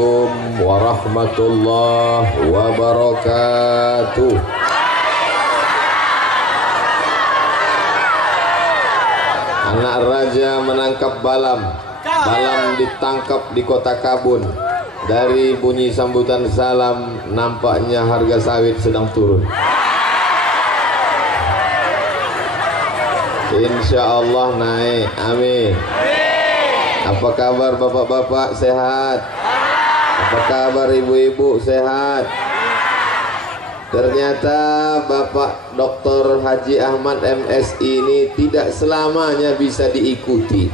Assalamualaikum warahmatullahi wabarakatuh. Anak raja menangkap balam. Balam ditangkap di kota Kabun. Dari bunyi sambutan salam, nampaknya harga sawit sedang turun. Insya Allah naik, amin. Apa kabar bapak-bapak, sehat? Apa kabar ibu-ibu, sehat? Ternyata Bapak Dr. Haji Ahmad MSI ini tidak selamanya bisa diikuti.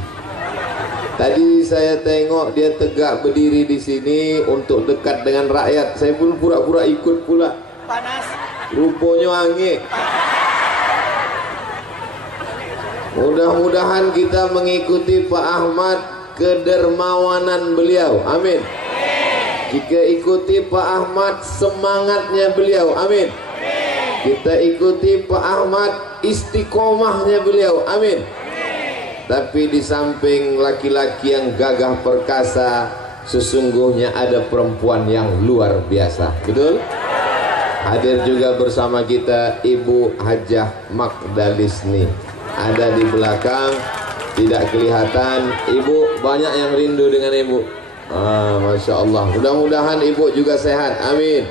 Tadi saya tengok dia tegak berdiri di sini untuk dekat dengan rakyat. Saya pun pura-pura ikut pula. Panas. Rupanya angin. Mudah-mudahan kita mengikuti Pak Ahmad kedermawanan beliau. Amin. Jika ikuti Pak Ahmad semangatnya beliau. Amin. Kita ikuti Pak Ahmad istiqomahnya beliau. Amin. Tapi di samping laki-laki yang gagah perkasa, sesungguhnya ada perempuan yang luar biasa. Betul? Hadir juga bersama kita Ibu Hajah Magdalisni. Ada di belakang, tidak kelihatan. Ibu, banyak yang rindu dengan Ibu. Masya Allah. Mudah-mudahan Ibu juga sehat. Amin.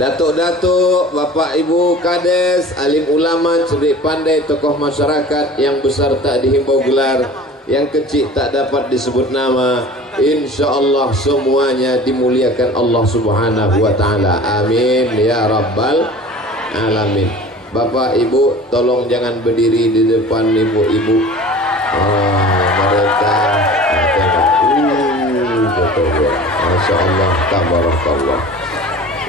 Datuk-datuk, Bapak Ibu Kades, alim ulama, cerdik pandai, tokoh masyarakat, yang besar tak dihimbau gelar, yang kecil tak dapat disebut nama, insya Allah semuanya dimuliakan Allah Subhanahu wa Ta'ala. Amin ya Rabbal Alamin. Bapak Ibu, tolong jangan berdiri di depan ibu-ibu. Mereka Masya Allah, tabarakallah.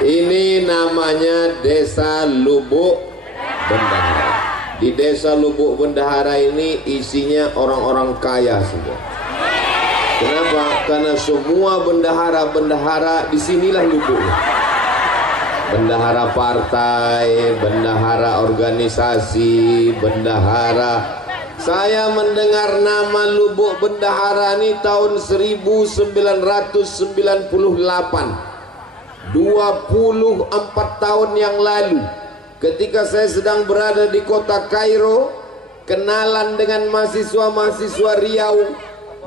Ini namanya Desa Lubuk Bendahara. Di Desa Lubuk Bendahara ini isinya orang-orang kaya semua. Kenapa? Karena semua bendahara-bendahara disinilah lubuknya. Bendahara partai, bendahara organisasi, bendahara. Saya mendengar nama Lubuk Bendahara ini tahun 1998. 24 tahun yang lalu, ketika saya sedang berada di kota Kairo, kenalan dengan mahasiswa-mahasiswa Riau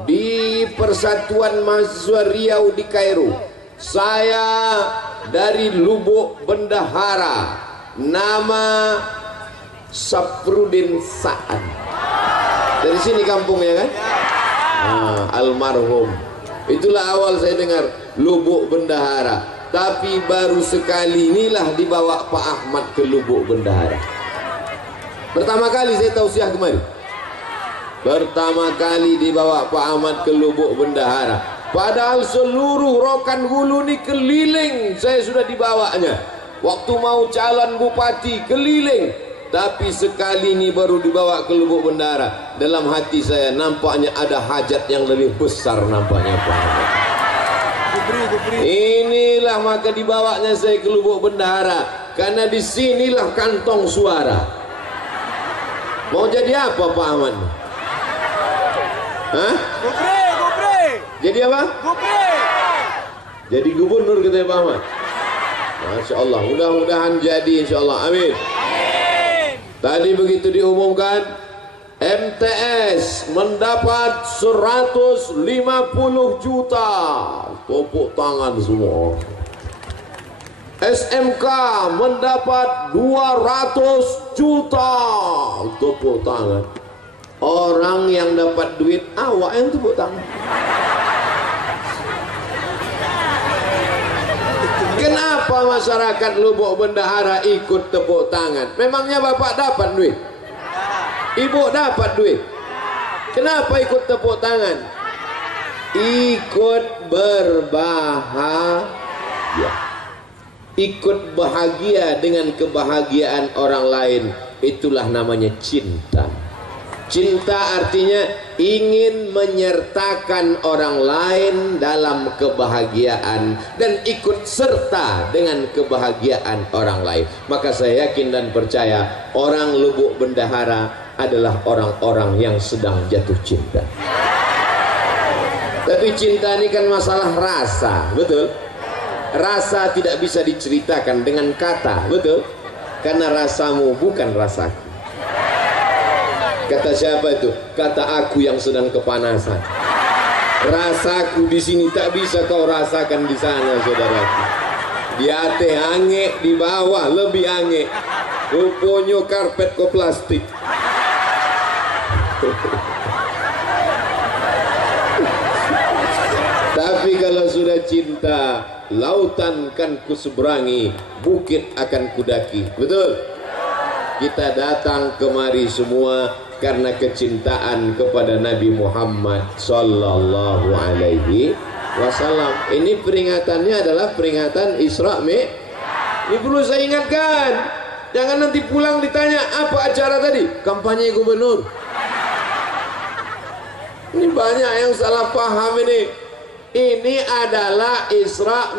di Persatuan Mahasiswa Riau di Kairo. Saya dari Lubuk Bendahara, nama Safrudin Sa'an. Dari sini kampungnya kan? Almarhum. Itulah awal saya dengar Lubuk Bendahara. Tapi baru sekali inilah dibawa Pak Ahmad ke Lubuk Bendahara. Pertama kali saya tausiah kemarin. Pertama kali dibawa Pak Ahmad ke Lubuk Bendahara. Padahal seluruh Rokan Hulu ini keliling saya sudah dibawanya. Waktu mau calon bupati keliling. Tapi sekali ini baru dibawa ke Lubuk Bendahara. Dalam hati saya nampaknya ada hajat yang lebih besar nampaknya Pak Ahmad. Inilah maka dibawanya saya ke Lubuk Bendahara, karena disinilah kantong suara. Mau jadi apa Pak Ahmad? Hah? Gubri. Jadi apa? Gubri. Jadi gubernur kita Pak Ahmad. Masya Allah. Mudah-mudahan jadi insya Allah. Amin. Tadi begitu diumumkan, MTS mendapat 150 juta. Tepuk tangan semua. SMK mendapat 200 juta. Tepuk tangan. Orang yang dapat duit, awak yang tepuk tangan. Kenapa masyarakat Lubuk Bendahara ikut tepuk tangan? Memangnya Bapak dapat duit? Ibu dapat duit? Kenapa ikut tepuk tangan? Ikut berbahagia. Ikut bahagia dengan kebahagiaan orang lain. Itulah namanya cinta. Cinta artinya ingin menyertakan orang lain dalam kebahagiaan dan ikut serta dengan kebahagiaan orang lain. Maka saya yakin dan percaya orang Lubuk Bendahara adalah orang-orang yang sedang jatuh cinta. Tapi cinta ini kan masalah rasa, betul? Rasa tidak bisa diceritakan dengan kata, betul? Karena rasamu bukan rasaku. Kata siapa itu? Kata aku yang sedang kepanasan. Rasaku di sini tak bisa kau rasakan di sana, saudaraku. Di atas ange, di bawah lebih ange. Rupanya karpet ko plastik. Tapi kalau sudah cinta, lautan kan kuseberangi, bukit akan kudaki. Betul? Kita datang kemari semua karena kecintaan kepada Nabi Muhammad sallallahu alaihi wasallam. Ini peringatannya adalah peringatan Isra Mi'raj. Ini perlu saya ingatkan. Jangan nanti pulang ditanya apa acara tadi? Kampanye gubernur. Ini banyak yang salah paham ini. Ini adalah Isra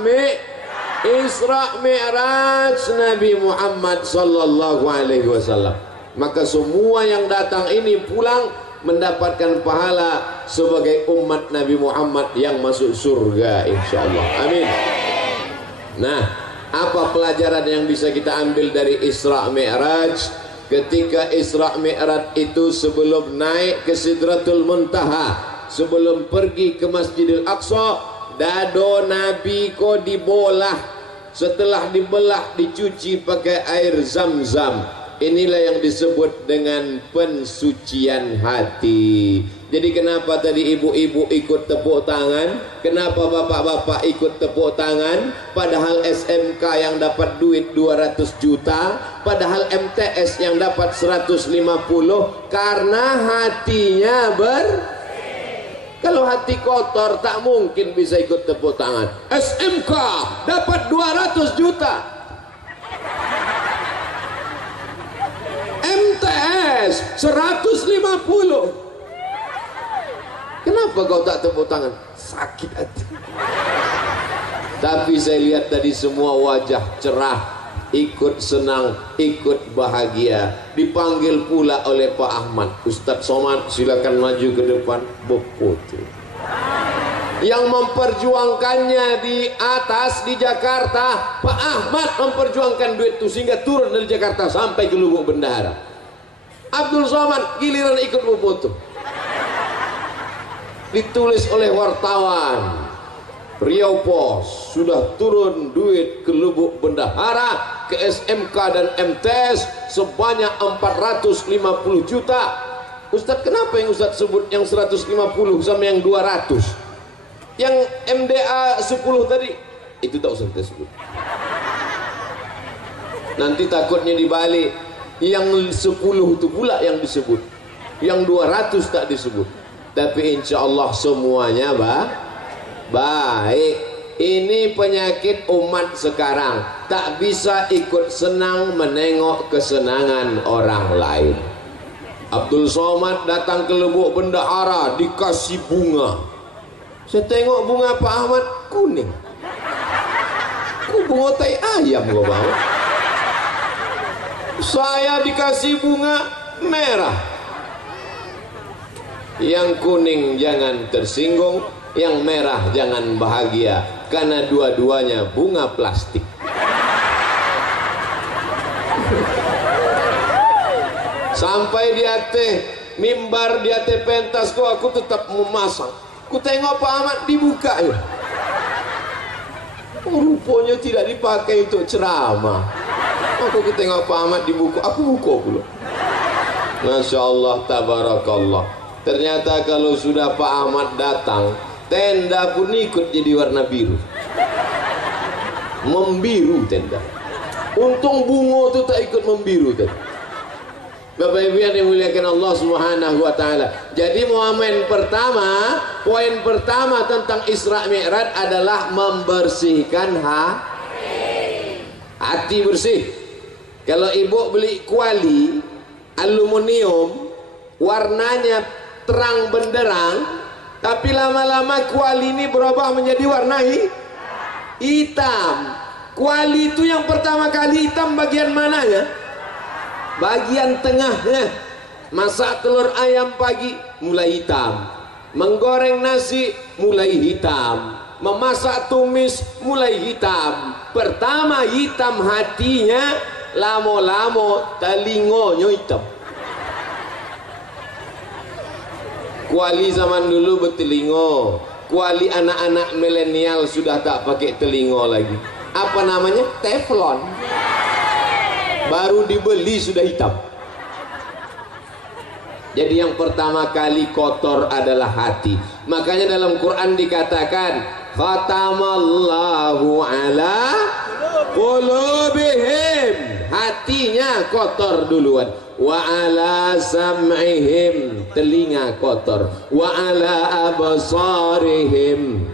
Mi'raj Nabi Muhammad sallallahu alaihi wasallam. Maka semua yang datang ini pulang mendapatkan pahala sebagai umat Nabi Muhammad yang masuk surga insyaallah. Amin. Nah, apa pelajaran yang bisa kita ambil dari Isra Mi'raj? Ketika Isra Mi'raj itu sebelum naik ke Sidratul Muntaha, sebelum pergi ke Masjidil Aqsa, dado Nabi ko dibolah. Setelah dibelah dicuci pakai air Zam-Zam. Inilah yang disebut dengan pensucian hati. Jadi kenapa tadi ibu-ibu ikut tepuk tangan? Kenapa bapak-bapak ikut tepuk tangan? Padahal SMK yang dapat duit 200 juta, padahal MTS yang dapat 150, karena hatinya kalau hati kotor tak mungkin bisa ikut tepuk tangan. SMK dapat 200 juta, MTS 150. Kenapa kau tak tepuk tangan? Sakit hati. Tapi saya lihat tadi semua wajah cerah, ikut senang, ikut bahagia. Dipanggil pula oleh Pak Ahmad. Ustadz Somad silakan maju ke depan, berfoto. Yang memperjuangkannya di atas di Jakarta, Pak Ahmad memperjuangkan duit itu sehingga turun dari Jakarta sampai ke Lubuk Bendahara. Abdul Somad giliran ikut berfoto. Ditulis oleh wartawan, Riau Pos sudah turun duit ke Lubuk Bendahara, ke SMK dan MTS sebanyak 450 juta. Ustadz, kenapa yang Ustadz sebut yang 150 sama yang 200? Yang MDA 10 tadi itu tak usah kita sebut. Nanti takutnya dibalik, yang 10 itu pula yang disebut, yang 200 tak disebut. Tapi insya Allah semuanya baik. Ini penyakit umat sekarang, tak bisa ikut senang menengok kesenangan orang lain. Abdul Somad datang ke Lubuk Bendahara dikasih bunga. Saya tengok bunga Pak Ahmad kuning. Kok bunga tai ayam gua bawa? Saya dikasih bunga merah. Yang kuning jangan tersinggung, yang merah jangan bahagia, karena dua-duanya bunga plastik. Sampai di atas mimbar, di atas pentas kok aku tetap memasang. Ku tengok Pak Ahmad dibuka ya. Rupanya tidak dipakai untuk ceramah. Aku tengok Pak Ahmad dibuka, aku buka pula. Masya Allah, tabarakallah. Ternyata kalau sudah Pak Ahmad datang, tenda pun ikut jadi warna biru. Membiru tenda. Untung bunga itu tak ikut membiru tadi. Bapak Ibu yang dimuliakan Allah Subhanahu wa taala. Jadi momen pertama, poin pertama tentang Isra Mi'raj adalah membersihkan hati bersih. Kalau ibu beli kuali aluminium, warnanya terang benderang, tapi lama-lama kuali ini berubah menjadi warna hitam. Kuali itu yang pertama kali hitam bagian mananya? Bagian tengahnya. Masak telur ayam pagi mulai hitam. menggoreng nasi mulai hitam, memasak tumis mulai hitam. Pertama hitam hatinya, lamo-lamo telingonya hitam. Kuali zaman dulu bertelingo, kuali anak-anak milenial sudah tak pakai telingo lagi. Apa namanya? Teflon. Baru dibeli sudah hitam. Jadi yang pertama kali kotor adalah hati. Makanya dalam Quran dikatakan khatamallahu ala qulubihim, hatinya kotor duluan. Wa ala sam'ihim, telinga kotor. Wa ala absarihim,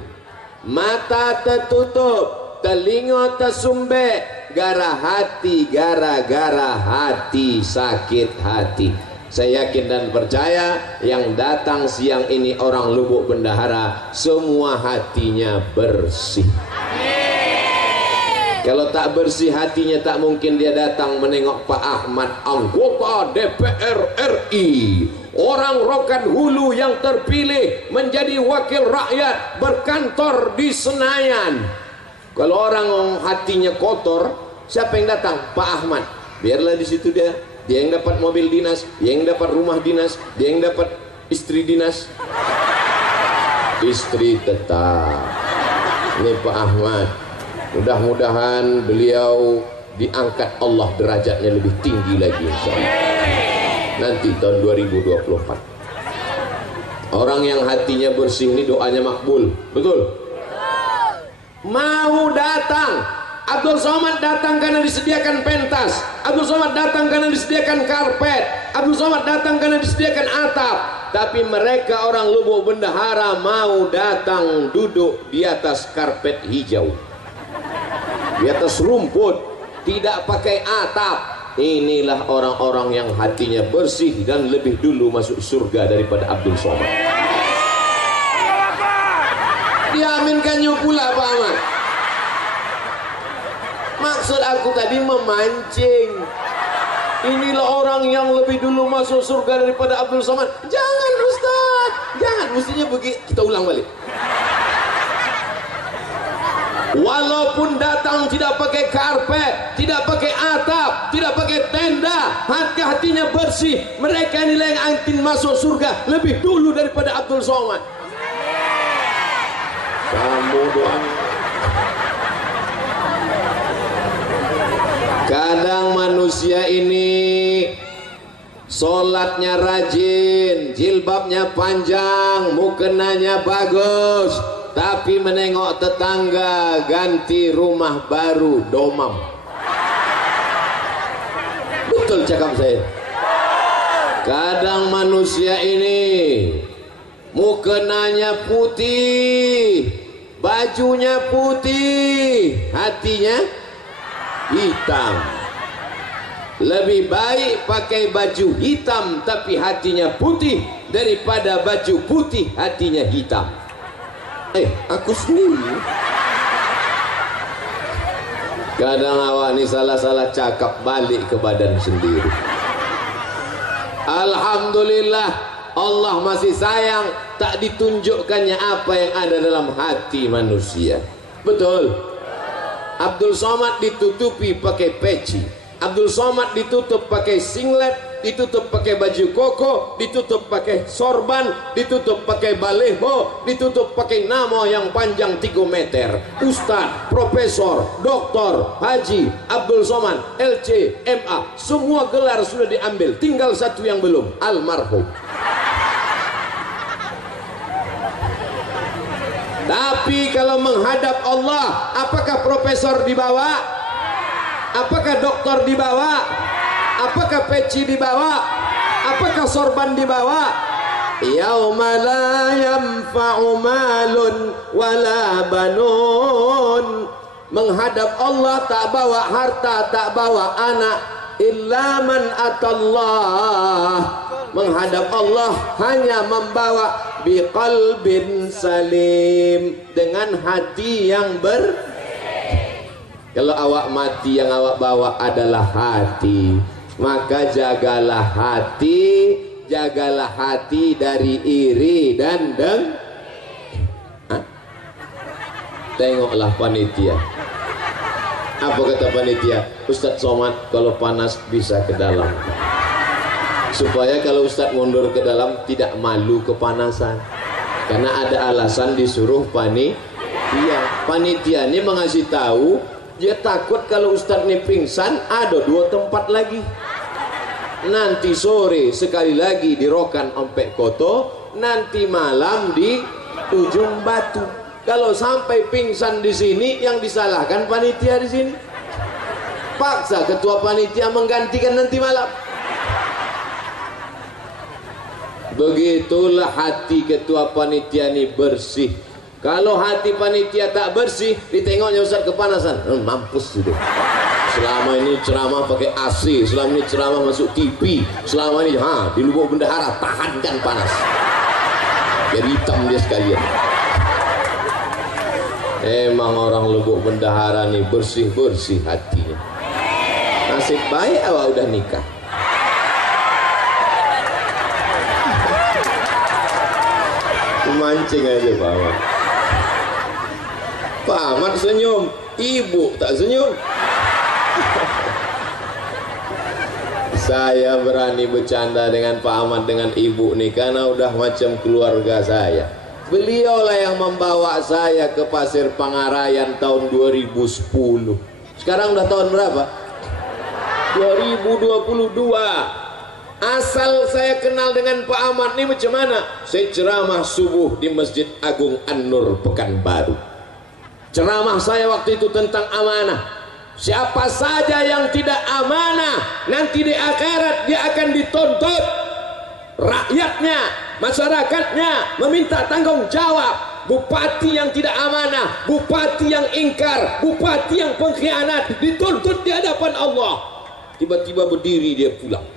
mata tertutup, telinga tersumbat. Gara-gara hati, sakit hati. Saya yakin dan percaya yang datang siang ini orang Lubuk Bendahara semua hatinya bersih. Kalau tak bersih hatinya, tak mungkin dia datang menengok Pak Ahmad, anggota DPR RI, orang Rokan Hulu yang terpilih menjadi wakil rakyat berkantor di Senayan. Kalau orang hatinya kotor, siapa yang datang? Pak Ahmad. Biarlah di situ dia yang dapat mobil dinas, dia yang dapat rumah dinas, dia yang dapat istri dinas. Istri tetap. Ini Pak Ahmad. Mudah-mudahan beliau diangkat Allah derajatnya lebih tinggi lagi insyaallah. Nanti tahun 2024. Orang yang hatinya bersih ini doanya makbul. Betul? Mau datang. Abdul Somad datang karena disediakan pentas. Abdul Somad datang karena disediakan karpet. Abdul Somad datang karena disediakan atap. Tapi mereka orang Lubuk Bendahara mau datang duduk di atas karpet hijau, di atas rumput, tidak pakai atap. Inilah orang-orang yang hatinya bersih dan lebih dulu masuk surga daripada Abdul Somad. Diaminkannya pula Pak Ahmad. Maksud aku tadi memancing. Inilah orang yang lebih dulu masuk surga daripada Abdul Somad. Jangan Ustaz, jangan, mestinya begitu. Kita ulang balik. Walaupun datang tidak pakai karpet, tidak pakai atap, tidak pakai tenda, hati-hatinya bersih. Mereka inilah yang akan masuk surga lebih dulu daripada Abdul Somad. Kamu doanya. Kadang manusia ini sholatnya rajin, jilbabnya panjang, mukenanya bagus, tapi menengok tetangga ganti rumah baru, domam. Betul cakap saya. Kadang manusia ini mukenanya putih, bajunya putih, hatinya hitam. Lebih baik pakai baju hitam tapi hatinya putih daripada baju putih hatinya hitam. Aku sendiri. Kadang awak ni salah-salah cakap balik ke badan sendiri. Alhamdulillah Allah masih sayang, tak ditunjukkannya apa yang ada dalam hati manusia. Betul. Abdul Somad ditutupi pakai peci, Abdul Somad ditutup pakai singlet, ditutup pakai baju koko, ditutup pakai sorban, ditutup pakai baleho, ditutup pakai nama yang panjang 3 meter. Ustaz, profesor, doktor, haji, Abdul Somad, LC, MA, semua gelar sudah diambil, tinggal satu yang belum, almarhum. Tapi kalau menghadap Allah, apakah profesor dibawa? Apakah doktor dibawa? Apakah peci dibawa? Apakah sorban dibawa? Yauma la yanfa'u malun wala banun. Menghadap Allah tak bawa harta, tak bawa anak, illa man atallah. Menghadap Allah hanya membawa biqalbin salim, dengan hati yang Kalau awak mati yang awak bawa adalah hati, maka jagalah hati, jagalah hati dari iri dan tengoklah panitia. Apa kata panitia? Ustadz Somad kalau panas bisa ke dalam, supaya kalau Ustadz mundur ke dalam tidak malu kepanasan, karena ada alasan disuruh panitia. Panitia ini mengasih tahu dia takut kalau Ustadz ini pingsan, ada 2 tempat lagi. Nanti sore sekali lagi di Rokan Ompek Koto, nanti malam di Ujung Batu. Kalau sampai pingsan di sini, yang disalahkan panitia di sini. Paksa ketua panitia menggantikan nanti malam. Begitulah hati ketua panitia ini bersih. Kalau hati panitia tak bersih, ditengoknya Ustaz kepanasan, mampus gitu. Selama ini ceramah pakai AC, selama ini ceramah masuk TV, selama ini di lubuk bendahara tahankan panas. Jadi hitam dia sekalian. Emang orang lubuk bendahara nih bersih-bersih hatinya. Nasib baik awak udah nikah. Mancing aja Pak Ahmad. Pak Ahmad senyum, ibu tak senyum. Saya berani bercanda dengan Pak Ahmad dengan ibu nih karena udah macam keluarga saya. Beliaulah yang membawa saya ke Pasir Pangarayan tahun 2010. Sekarang udah tahun berapa? 2022. Asal saya kenal dengan Pak Ahmad ini macam mana? Saya ceramah subuh di Masjid Agung An-Nur Pekanbaru. Ceramah saya waktu itu tentang amanah. Siapa saja yang tidak amanah, nanti di akhirat dia akan dituntut. Rakyatnya, masyarakatnya meminta tanggung jawab. Bupati yang tidak amanah, bupati yang ingkar, bupati yang pengkhianat dituntut di hadapan Allah. Tiba-tiba berdiri dia pulang.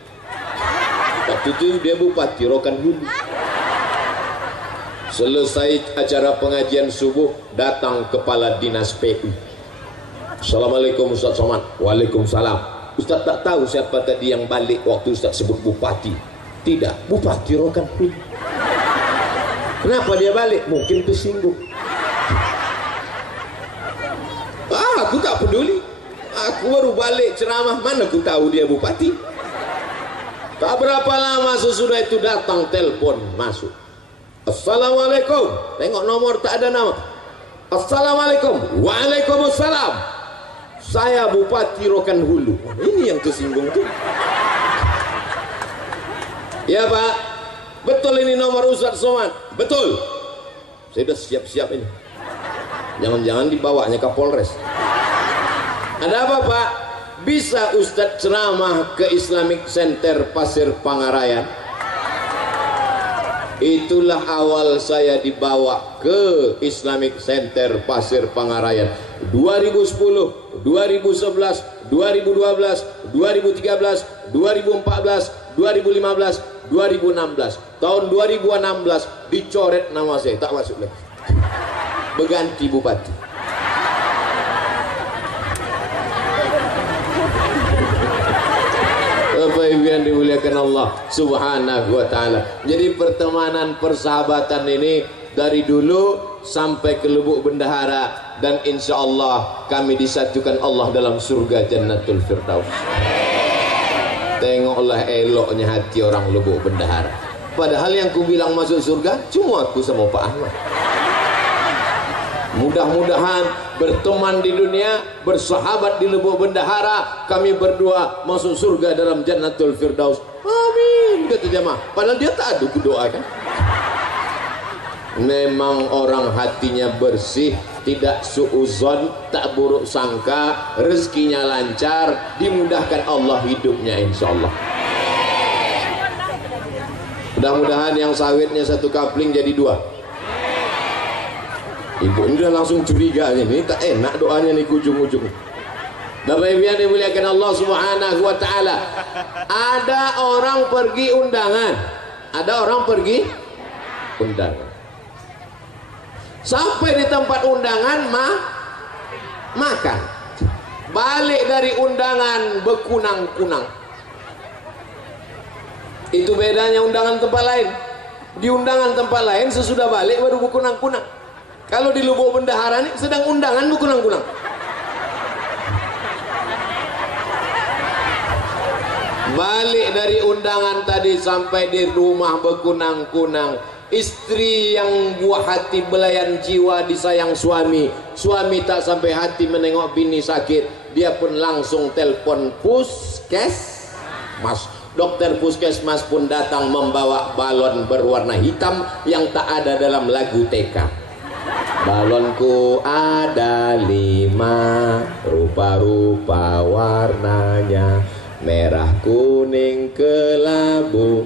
Waktu itu dia bupati Rokan Hulu. Selesai acara pengajian subuh, datang kepala dinas PU. Assalamualaikum Ustaz Somad. Waalaikumsalam. Ustaz tak tahu siapa tadi yang balik waktu Ustaz sebut bupati. Tidak, bupati Rokan Hulu. Kenapa dia balik? Mungkin tersinggung. Aku tak peduli. Aku baru balik ceramah, mana aku tahu dia bupati. Tak berapa lama sesudah itu datang telepon masuk. Assalamualaikum. Tengok nomor tak ada nama. Assalamualaikum. Waalaikumsalam. Saya Bupati Rokan Hulu. Ini yang tersinggung tuh. Ya Pak, betul ini nomor Ustaz Somad. Betul. Saya sudah siap-siap ini. Jangan-jangan dibawanya ke Polres. Ada apa Pak? Bisa Ustadz ceramah ke Islamic Center Pasir Pangarayan? Itulah awal saya dibawa ke Islamic Center Pasir Pangarayan 2010, 2011, 2012, 2013, 2014, 2015, 2016. Tahun 2016 dicoret nama saya, tak masuk lagi. Berganti bupati. Bapak Ibu yang dimuliakan Allah Subhanahu wa ta'ala. Jadi pertemanan persahabatan ini dari dulu sampai ke lubuk bendahara, dan insya Allah kami disatukan Allah dalam surga Jannatul Firdaus. Tengoklah eloknya hati orang lubuk bendahara. Padahal yang ku bilang masuk surga cuma aku sama Pak Ahmad. Mudah-mudahan berteman di dunia, bersahabat di lubuk bendahara, kami berdua masuk surga dalam Jannatul Firdaus. Amin, kata jamaah. Padahal dia tak ada doa kan. Memang orang hatinya bersih, tidak suuzon, tak buruk sangka, rezekinya lancar, dimudahkan Allah hidupnya insya Allah. Mudah-mudahan yang sawitnya satu kapling jadi 2. Ibu ini udah langsung curiga ini tak enak doanya nih ujung-ujung. Bapak Ibu yang dimuliakan Allah Subhanahu wa ta'ala. Ada orang pergi undangan. Ada orang pergi undangan. Sampai di tempat undangan makan. Balik dari undangan bekunang-kunang. Itu bedanya undangan tempat lain. Di undangan tempat lain sesudah balik baru berkunang-kunang. Kalau di Lubuk Bendahara ini sedang undangan berkunang-kunang. Balik dari undangan tadi sampai di rumah berkunang-kunang. Istri yang buah hati belayan jiwa disayang suami. Suami tak sampai hati menengok bini sakit. Dia pun langsung telpon puskesmas. Dokter puskesmas pun datang membawa balon berwarna hitam yang tak ada dalam lagu TK. Balonku ada 5, rupa-rupa warnanya, merah, kuning, kelabu,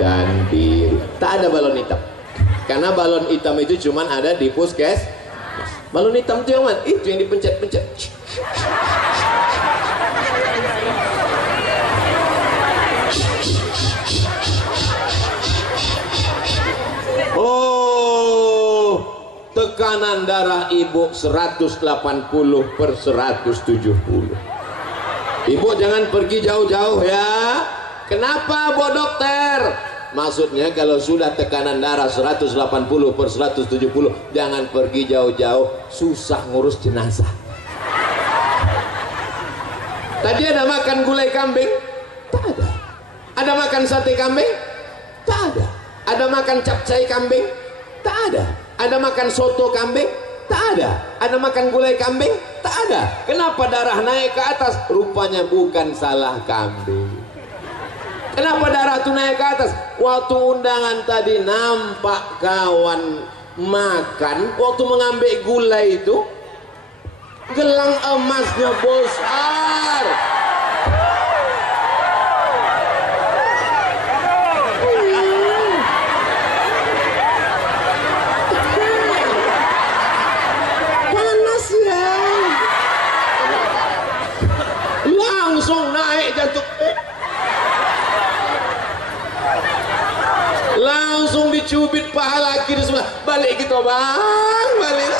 dan biru. Tak ada balon hitam, karena balon hitam itu cuman ada di puskesmas. Balon hitam itu yang mana? Itu yang dipencet-pencet. Oh, tekanan darah ibu 180/170. Ibu jangan pergi jauh-jauh ya. Kenapa, Bu Dokter? Maksudnya kalau sudah tekanan darah 180/170, jangan pergi jauh-jauh, susah ngurus jenazah. Tadi ada makan gulai kambing? Tak ada. Ada makan sate kambing? Tak ada. Ada makan capcay kambing? Tak ada. Ada makan soto kambing? Tak ada. Ada makan gulai kambing? Tak ada. Kenapa darah naik ke atas? Rupanya bukan salah kambing. Kenapa darah itu naik ke atas? Waktu undangan tadi nampak kawan makan, waktu mengambil gulai itu gelang emasnya besar. Langsung naik jantung, langsung dicubit paha kiri sebelah. Balik kita bang, balik.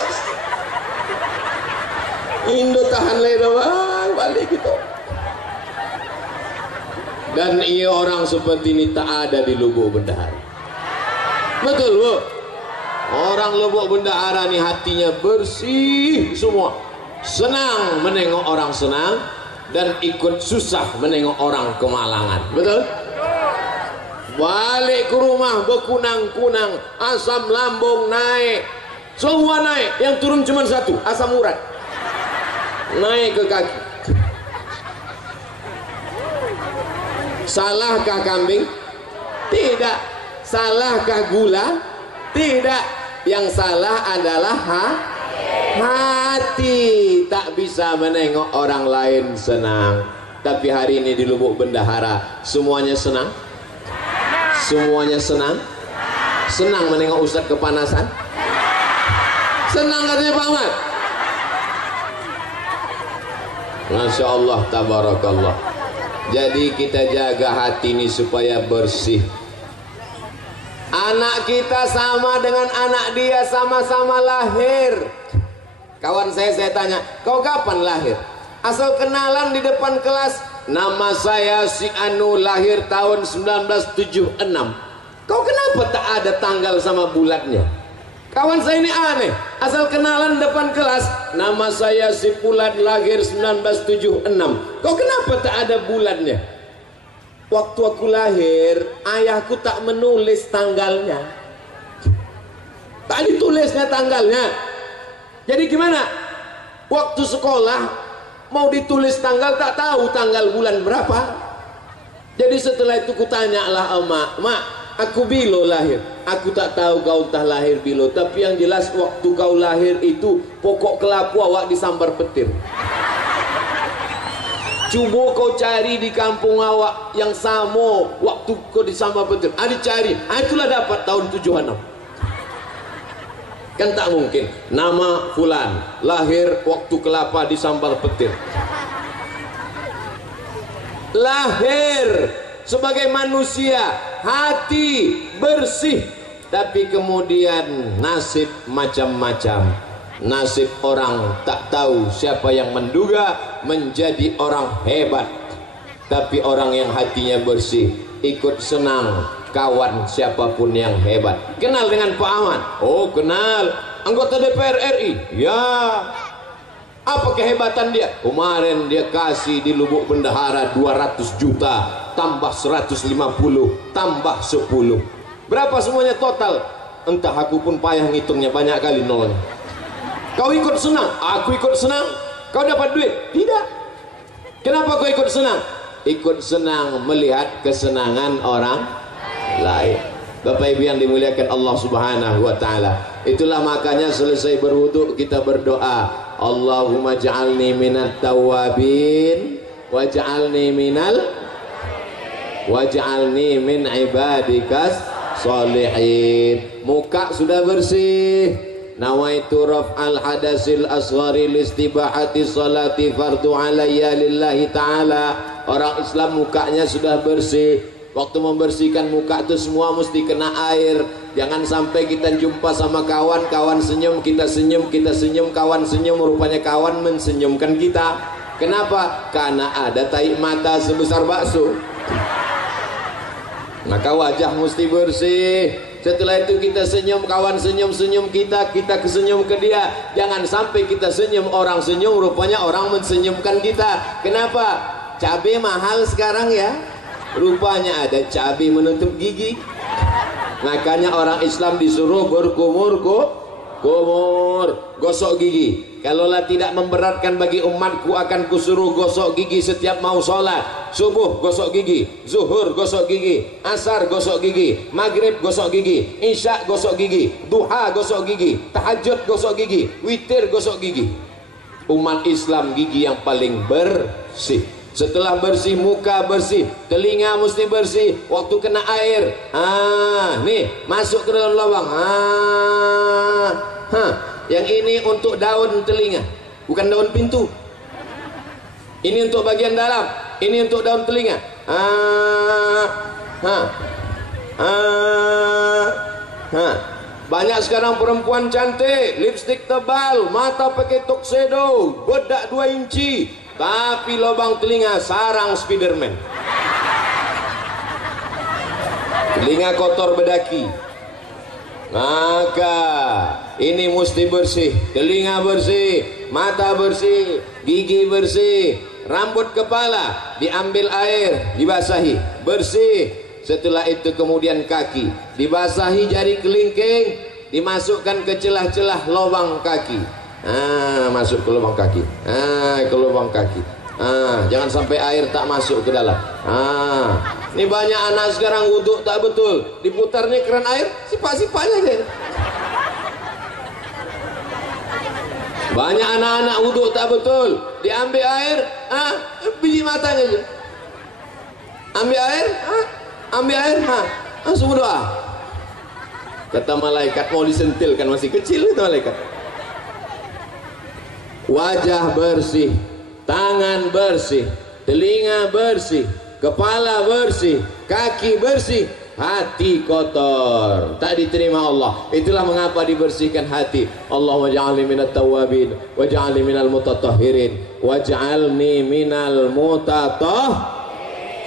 Indo tahan leda bang, balik kita. Dan iya orang seperti ini tak ada di Lubuk Bendahara. Betul Bu? Orang Lubuk Bendahara nih hatinya bersih semua, senang menengok orang senang, dan ikut susah menengok orang kemalangan. Betul? Balik ke rumah berkunang-kunang, asam lambung naik, semua naik. Yang turun cuma satu, asam urat naik ke kaki. Salahkah kambing? Tidak. Salahkah gula? Tidak. Yang salah adalah hati. Tak bisa menengok orang lain senang. Tapi hari ini di Lubuk Bendahara semuanya senang. Semuanya senang. Senang menengok Ustadz kepanasan. Senang katanya Pak Ahmad. Masya Allah, tabarakallah. Jadi kita jaga hati ini supaya bersih. Anak kita sama dengan anak dia, sama-sama lahir. Kawan saya tanya, kau kapan lahir? Asal kenalan di depan kelas, nama saya si Anu, lahir tahun 1976. Kau kenapa tak ada tanggal sama bulannya? Kawan saya ini aneh, asal kenalan depan kelas, nama saya si Fulan, lahir 1976. Kau kenapa tak ada bulannya? Waktu aku lahir, ayahku tak menulis tanggalnya. Tak ditulisnya tanggalnya. Jadi gimana? Waktu sekolah mau ditulis tanggal, tak tahu tanggal bulan berapa. Jadi setelah itu kutanyalah emak, "Mak, aku bilo lahir." Aku tak tahu kau entah lahir bilo, tapi yang jelas waktu kau lahir itu pokok kelaku awak disambar petir. Coba kau cari di kampung awak yang sama waktu kau disambar petir. Dicari, itulah dapat tahun 76. Kan tak mungkin nama Fulan lahir waktu kelapa disambar petir. Lahir sebagai manusia, hati bersih, tapi kemudian nasib macam-macam. Nasib orang tak tahu siapa yang menduga menjadi orang hebat. Tapi orang yang hatinya bersih ikut senang kawan siapapun yang hebat. Kenal dengan Pak Ahmad? Oh kenal. Anggota DPR RI? Ya. Apa kehebatan dia? Kemarin dia kasih di Lubuk Bendahara 200 juta tambah 150 tambah 10. Berapa semuanya total? Entah, aku pun payah ngitungnya, banyak kali nolnya. Kau ikut senang, aku ikut senang. Kau dapat duit? Tidak. Kenapa kau ikut senang? Ikut senang melihat kesenangan orang lain. Bapak Ibu yang dimuliakan Allah Subhanahu wa taala. Itulah makanya selesai berwudu kita berdoa, Allahumma ja'alni minat tawabin waj'alni min ibadikas sholihin. Muka sudah bersih. Nawaitu raf'al hadasil asghari listibahati salati fardu alayya lillahi ta'ala. Orang Islam mukanya sudah bersih. Waktu membersihkan muka itu semua mesti kena air. Jangan sampai kita jumpa sama kawan, kawan senyum, kita senyum, kawan senyum, rupanya kawan mensenyumkan kita. Kenapa? Karena ada tai mata sebesar bakso. Maka wajah mesti bersih. Setelah itu kita senyum, kawan senyum kita, kita kesenyum ke dia. Jangan sampai kita senyum, orang senyum, rupanya orang mensenyumkan kita. Kenapa? Cabai mahal sekarang ya. Rupanya ada cabai menutup gigi. Makanya orang Islam disuruh berkumur gosok gigi. Kalaulah tidak memberatkan bagi umatku, akan kusuruh gosok gigi setiap mau sholat. Subuh gosok gigi, zuhur gosok gigi, asar gosok gigi, maghrib gosok gigi, isya gosok gigi, duha gosok gigi, tahajud gosok gigi, witir gosok gigi. Umat Islam gigi yang paling bersih. Setelah bersih, muka bersih, telinga mesti bersih. Waktu kena air, nih masuk ke dalam lubang. Yang ini untuk daun telinga, bukan daun pintu. Ini untuk bagian dalam, ini untuk daun telinga. Banyak sekarang perempuan cantik, lipstik tebal, mata pakai tuxedo, bedak 2 inci, tapi lubang telinga sarang Spiderman. Telinga kotor bedaki. Maka ini mesti bersih. Telinga bersih, mata bersih, gigi bersih, rambut kepala diambil air, dibasahi, bersih. Setelah itu kemudian kaki dibasahi, jari kelingking dimasukkan ke celah-celah lubang kaki. Masuk ke lubang kaki. Ke lubang kaki. Jangan sampai air tak masuk ke dalam. Ini banyak anak sekarang wudhu tak betul, diputarnya keran air, sipak-sipaknya deh. Banyak anak-anak wudhu tak betul, diambil air, biji matanya aja. Ambil air, langsung berdoa. Kata malaikat, mau disentil kan masih kecil itu malaikat. Wajah bersih, tangan bersih, telinga bersih, kepala bersih, kaki bersih, hati kotor, tak diterima Allah. Itulah mengapa dibersihkan hati. Allahumma ja'alni minat tawabin waj'alni minal mutatahhirin waj'alni minal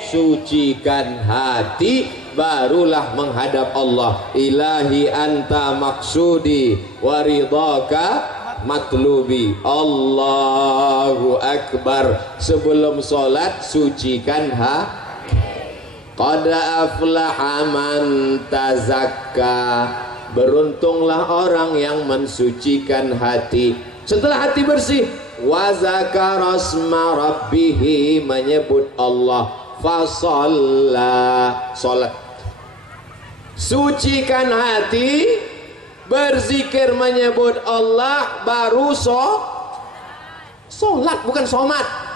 sucikan hati, barulah menghadap Allah. Ilahi anta maksudi waridhaka matlubi. Allahu Akbar. Sebelum sholat sucikan hati. Qad aflaha man tazakka. Beruntunglah orang yang mensucikan hati. Setelah hati bersih, wa zakara asma rabbih, menyebut Allah, fasalla, sholat. Sucikan hati, berzikir menyebut Allah, baru sholat, bukan somat.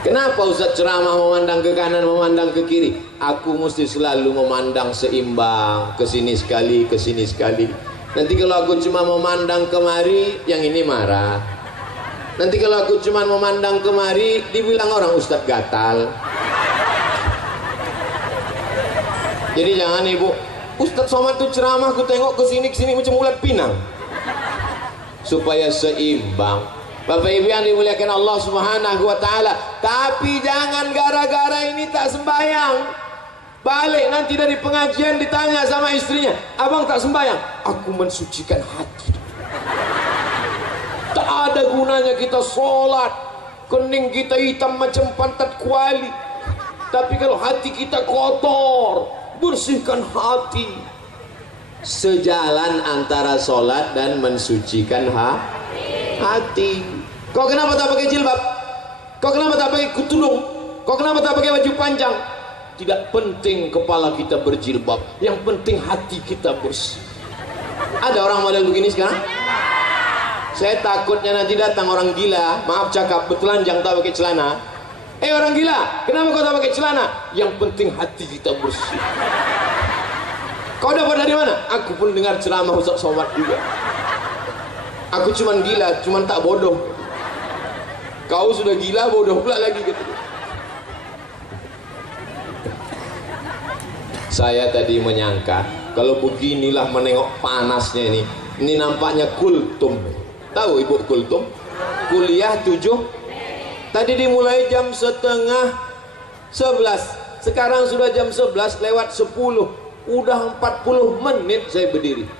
Kenapa Ustaz ceramah memandang ke kanan, memandang ke kiri? Aku mesti selalu memandang seimbang, ke sini sekali, ke sini sekali. Nanti kalau aku cuma memandang kemari, yang ini marah. Nanti kalau aku cuma memandang kemari, dibilang orang Ustaz gatal. Jadi jangan ibu, Ustaz Somad itu ceramah, aku tengok ke sini macam ulat pinang. Supaya seimbang. Bapak Ibu yang dimuliakan Allah Subhanahu wa taala. Tapi jangan gara-gara ini tak sembahyang, balik nanti dari pengajian ditanya sama istrinya, "Abang tak sembahyang?" "Aku mensucikan hati." Tak ada gunanya kita sholat, kening kita hitam macam pantat kuali, tapi kalau hati kita kotor, bersihkan hati. Sejalan antara sholat dan mensucikan hati. Kau kenapa tak pakai jilbab? Kau kenapa tak pakai kutulung? Kau kenapa tak pakai baju panjang? Tidak penting kepala kita berjilbab, yang penting hati kita bersih. Ada orang model begini sekarang? Saya takutnya nanti datang orang gila, maaf cakap, bertelanjang tak pakai celana. Orang gila, kenapa kau tak pakai celana? Yang penting hati kita bersih. Kau dapat dari mana? Aku pun dengar ceramah Ustaz Somad juga. Aku cuman gila, cuman tak bodoh. Kau sudah gila, bodoh pula lagi gitu. Saya tadi menyangka kalau beginilah menengok panasnya ini nampaknya kultum. Tahu Ibu kultum? Kuliah 7. Tadi dimulai jam setengah 11. Sekarang sudah jam 11 lewat 10. Udah 40 menit saya berdiri.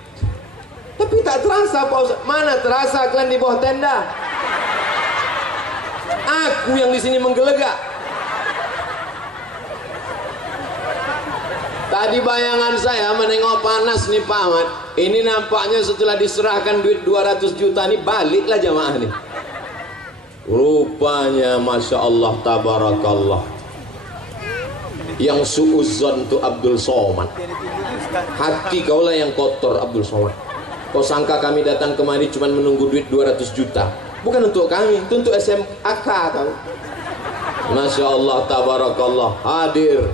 Tapi tak terasa Pak Ustaz. Mana terasa kalian di bawah tenda? Aku yang di sini menggelegak. Tadi bayangan saya menengok panas nih Pak Ahmad. Ini nampaknya setelah diserahkan duit 200 juta nih baliklah jamaah nih. Rupanya Masya Allah tabarakallah, yang suuzon tuh Abdul Somad. Hati kaulah yang kotor Abdul Somad. Kau sangka kami datang kemari cuma menunggu duit 200 juta? Bukan untuk kami, itu untuk SMAK tahu. Masya Allah tabarakallah, hadir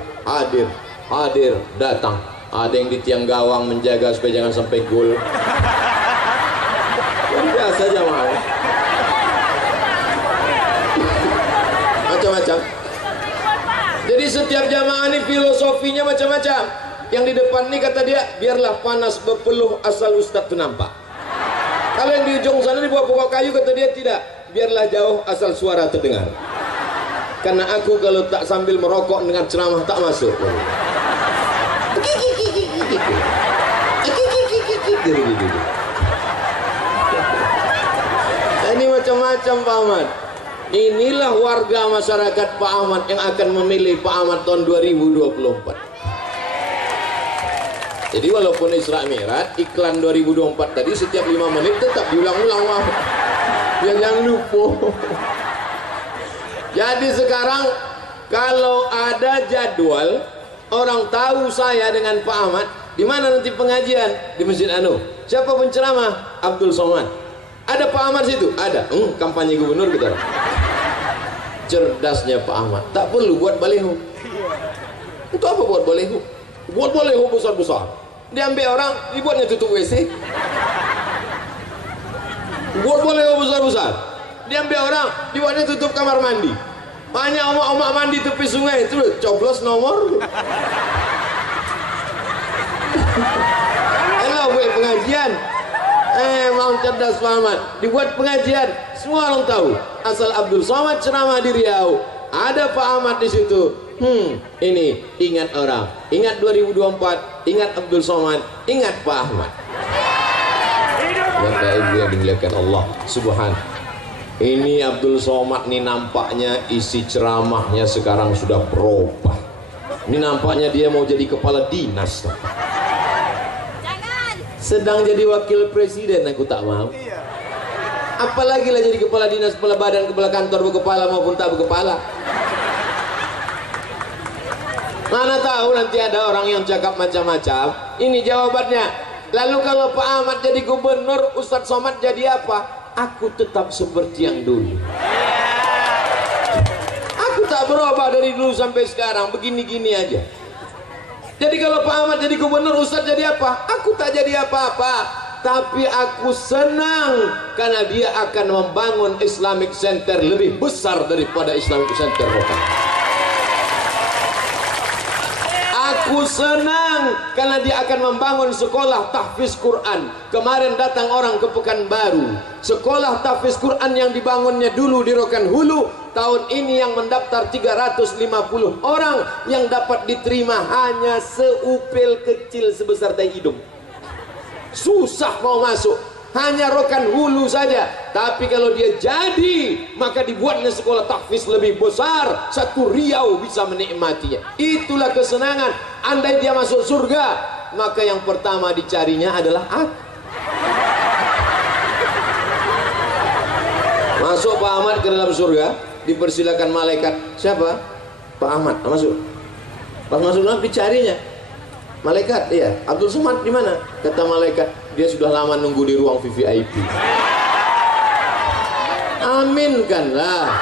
datang. Ada yang di tiang gawang menjaga supaya jangan sampai gol. Biasa jamaah. Macam-macam. Jadi setiap jamaah ini filosofinya macam-macam. Yang di depan ini kata dia, biarlah panas berpeluh asal Ustadz itu nampak. Kalau yang di ujung sana di bawah pokok kayu kata dia tidak, biarlah jauh asal suara terdengar. Karena aku kalau tak sambil merokok dengan ceramah tak masuk. Ini macam-macam Pak Ahmad. Inilah warga masyarakat Pak Ahmad yang akan memilih Pak Ahmad tahun 2024. Jadi walaupun Isra Mi'raj iklan 2024 tadi setiap 5 menit tetap diulang-ulang Pak. Biar jangan lupa. Jadi sekarang kalau ada jadwal, orang tahu saya dengan Pak Ahmad, di mana nanti pengajian? Di Masjid Anu. Siapa penceramah? Abdul Somad. Ada Pak Ahmad situ? Ada. Kampanye gubernur kita. Cerdasnya Pak Ahmad. Tak perlu buat baliho. Itu apa buat baliho? Buat baliho besar-besar. Diambil orang, dibuatnya tutup WC. Buat baliho besar-besar. Diambil orang, dibuatnya tutup kamar mandi. Banyak omak-omak mandi tepi sungai itu coblos nomor. Enak buat pengajian. Mau cerdas Muhammad. Dibuat pengajian, semua orang tahu. Asal Abdul Somad ceramah di Riau, ada Pak Ahmad di situ. Ini ingat orang, ingat 2024, ingat Abdul Somad, ingat Pak Ahmad. Bapak Ibu yang dimuliakan Allah Subhanahu. Ini Abdul Somad nih nampaknya isi ceramahnya sekarang sudah berubah. Ini nampaknya dia mau jadi kepala dinas. Sedang jadi wakil presiden aku tak mau. Apalagi lah jadi kepala dinas, kepala badan, kepala kantor, berkepala maupun tak berkepala. Mana tahu nanti ada orang yang cakap macam-macam. Ini jawabannya. Lalu kalau Pak Ahmad jadi gubernur, Ustadz Somad jadi apa? Aku tetap seperti yang dulu. Aku tak berubah dari dulu sampai sekarang, begini-gini aja. Jadi kalau Pak Ahmad jadi gubernur, Ustadz jadi apa? Aku tak jadi apa-apa. Tapi aku senang karena dia akan membangun Islamic Center lebih besar daripada Islamic Center lokal. Aku senang karena dia akan membangun sekolah tahfiz Quran. Kemarin datang orang ke Pekanbaru, sekolah tahfiz Quran yang dibangunnya dulu di Rokan Hulu, tahun ini yang mendaftar 350 orang, yang dapat diterima hanya seupil kecil sebesar dahi hidung. Susah mau masuk, hanya Rokan Hulu saja. Tapi kalau dia jadi, maka dibuatnya sekolah tahfiz lebih besar, satu Riau bisa menikmatinya. Itulah kesenangan. Andai dia masuk surga, maka yang pertama dicarinya adalah aku. Masuk Pak Ahmad ke dalam surga, dipersilakan malaikat. Siapa? Pak Ahmad. Masuk. Pas masuk dalam dicarinya malaikat. Iya, Abdul Somad di mana? Kata malaikat, dia sudah lama nunggu di ruang VVIP. Aminkanlah.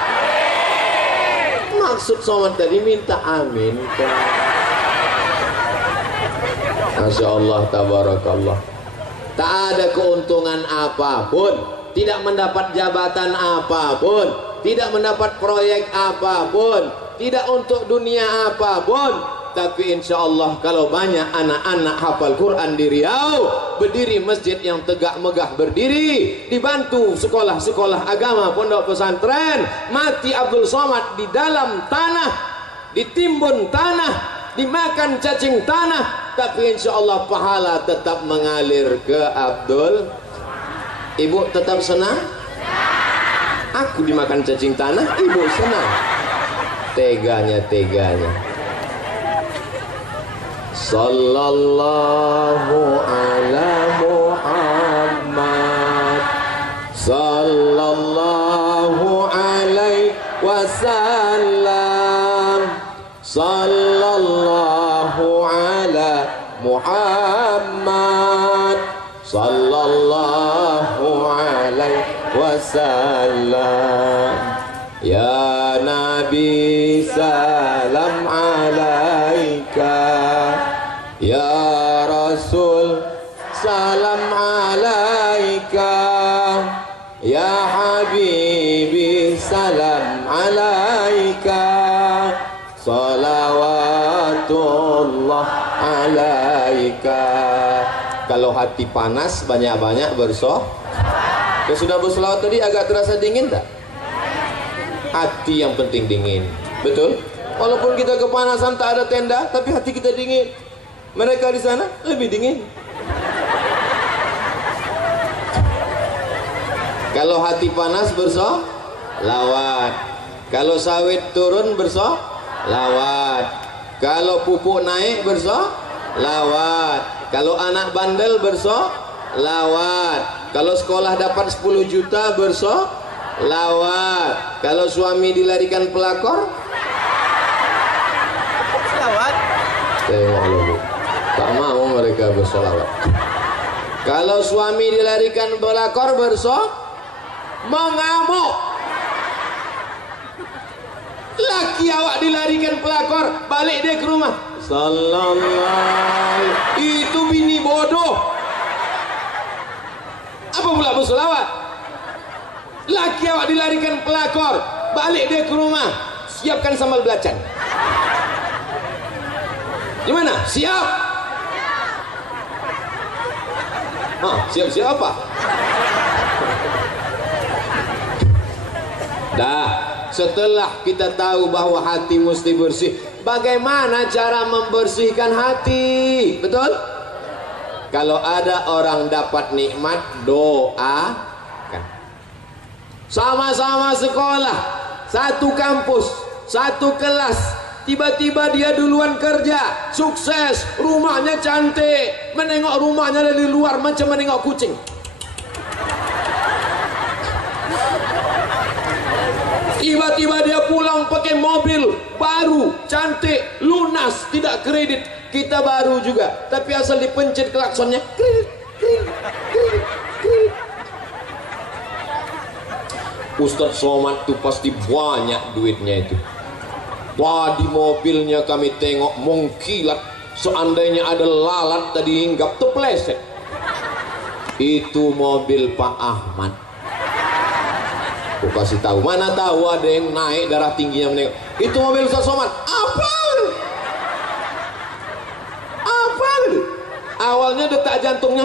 Maksud Somad tadi minta aminkan. Masya Allah, tabarakallah. Tak ada keuntungan apapun, tidak mendapat jabatan apapun, tidak mendapat proyek apapun, tidak untuk dunia apapun. Tapi insya Allah kalau banyak anak-anak hafal Quran di Riau, berdiri masjid yang tegak megah berdiri, dibantu sekolah-sekolah agama, pondok pesantren, mati Abdul Somad di dalam tanah, ditimbun tanah, dimakan cacing tanah, tapi insya Allah pahala tetap mengalir ke Abdul. Ibu tetap senang? Aku dimakan cacing tanah, ibu senang. Teganya. Sallallahu ala Muhammad, sallallahu alaihi wasallam, sallallahu ala Muhammad, sallallahu alaihi wasallam. Ya Nabi salam alaika, ya Rasul salam alaika, ya Habibi salam alaika, salawatullah alaika. Kalau hati panas banyak-banyak bersoh. Ya sudah bersolawat tadi agak terasa dingin tak? Hati yang penting dingin, betul? Walaupun kita kepanasan tak ada tenda, tapi hati kita dingin. Mereka di sana lebih dingin. Kalau hati panas bersolawat, kalau sawit turun bersolawat, kalau pupuk naik bersolawat, kalau anak bandel bersolawat, kalau sekolah dapat 10 juta bersolawat, kalau suami dilarikan pelakor selawat. Tengok, tak mau mereka bersolawat. Kalau suami dilarikan pelakor mengamuk. Laki awak dilarikan pelakor, balik dia ke rumah. Sallallahu, itu bini bodoh. Apa pula bersolawat? Laki awak dilarikan pelakor, balik dia ke rumah, siapkan sambal belacan. Gimana? Siap? Siap-siap apa? Dah, setelah kita tahu bahwa hati mesti bersih, bagaimana cara membersihkan hati? Betul? Kalau ada orang dapat nikmat, doakan. Sama-sama sekolah, satu kampus, satu kelas, tiba-tiba dia duluan kerja, sukses, rumahnya cantik, menengok rumahnya dari luar macam menengok kucing. Tiba-tiba dia pulang pakai mobil baru, cantik, lunas, tidak kredit. Kita baru juga, tapi asal dipencet klaksonnya, kredit. Ustadz Somad tuh pasti banyak duitnya itu. Wah, di mobilnya kami tengok mengkilat, seandainya ada lalat tadi hinggap terpeleset. Itu mobil Pak Ahmad. Aku kasih tahu, mana tahu ada yang naik darah tingginya menengok. Itu mobil Ustadz Somad. Apa? Awalnya detak jantungnya.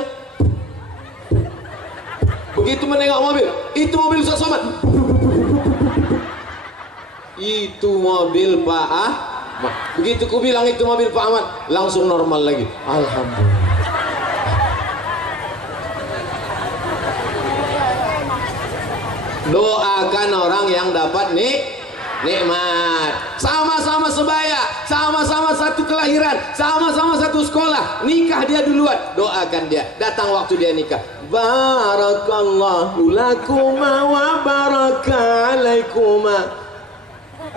Begitu menengok mobil, itu mobil Ustaz Somad. Itu mobil Pak Ahmad. Begitu ku bilang itu mobil Pak Ahmad, langsung normal lagi. Alhamdulillah. Doakan orang yang dapat nikmat. Sama-sama sebaya, sama-sama satu kelahiran, sama-sama satu sekolah, nikah dia duluan, doakan dia. Datang waktu dia nikah, barakallahu lakuma wa baraka alaikuma.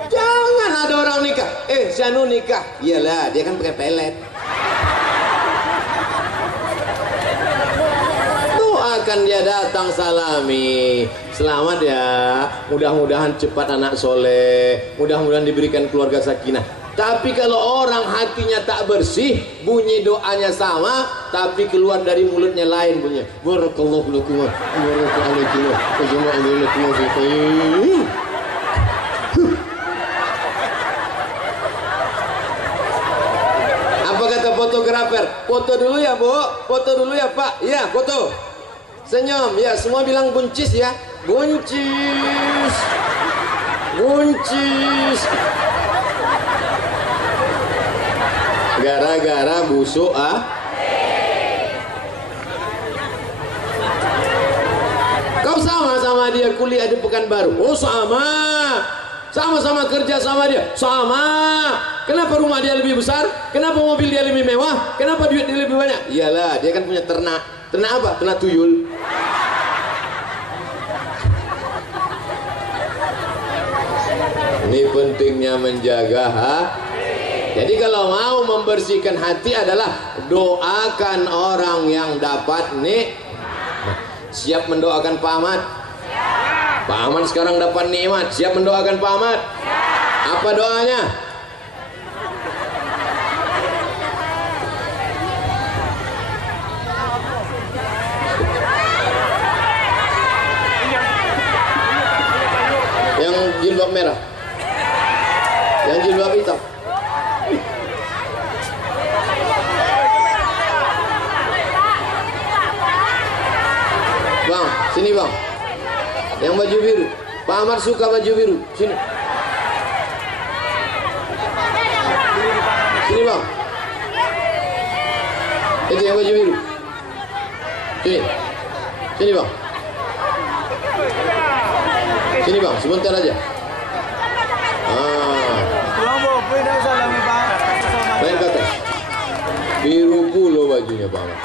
Jangan ada orang nikah, si anu nikah, iyalah dia kan pakai pelet. Doakan dia, datang salami, selamat ya, mudah-mudahan cepat anak soleh, mudah-mudahan diberikan keluarga sakinah. Tapi kalau orang hatinya tak bersih, bunyi doanya sama, tapi keluar dari mulutnya lain bunyinya. Barakallahu lakum wa barakallahu. Apa kata fotografer? Foto dulu ya Bu, foto dulu ya Pak. Ya foto. Senyum ya, semua bilang buncis ya. Buncis. Buncis. Gara-gara busuk Kau sama-sama dia kuliah di Pekanbaru. Oh sama. Sama-sama kerja sama dia. Sama. Kenapa rumah dia lebih besar? Kenapa mobil dia lebih mewah? Kenapa duit dia lebih banyak? Iyalah, dia kan punya ternak. Ternak apa? Ternak tuyul. Ini pentingnya menjaga Jadi kalau mau membersihkan hati adalah doakan orang yang dapat Siap mendoakan Pak Ahmad? Pak Ahmad sekarang dapat nikmat. Siap mendoakan Pak Ahmad? Apa doanya? Yang jilbab merah, yang jilbab hitam. Bang, sini bang. Yang baju biru. Pak Ahmad suka baju biru. Sini. Sini bang. Itu yang baju biru. Sini. Sini bang. Sini bang, sebentar aja. Main ke atas. Biru pula bajunya Pak Ahmad.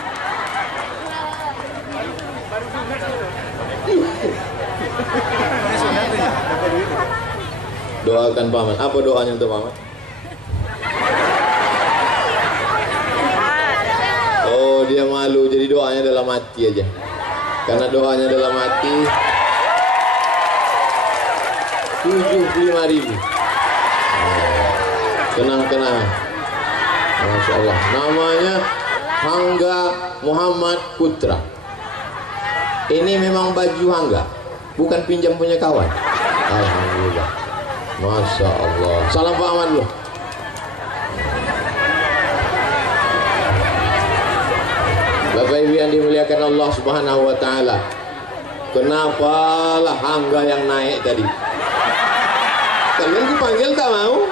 Doakan Pak Ahmad. Apa doanya untuk Pak Ahmad? Oh dia malu, jadi doanya dalam hati aja. Karena doanya dalam hati 75.000. Kenang-kenang. Masya Allah. Namanya Hangga Muhammad Putra. Ini memang baju Hangga, bukan pinjam punya kawan. Alhamdulillah. Masya Allah. Salam Pak Ahmad dulu. Bapak Ibu yang dimuliakan Allah Subhanahu wa taala. Kenapalah Hangga yang naik tadi? Kalian dipanggil tak mau?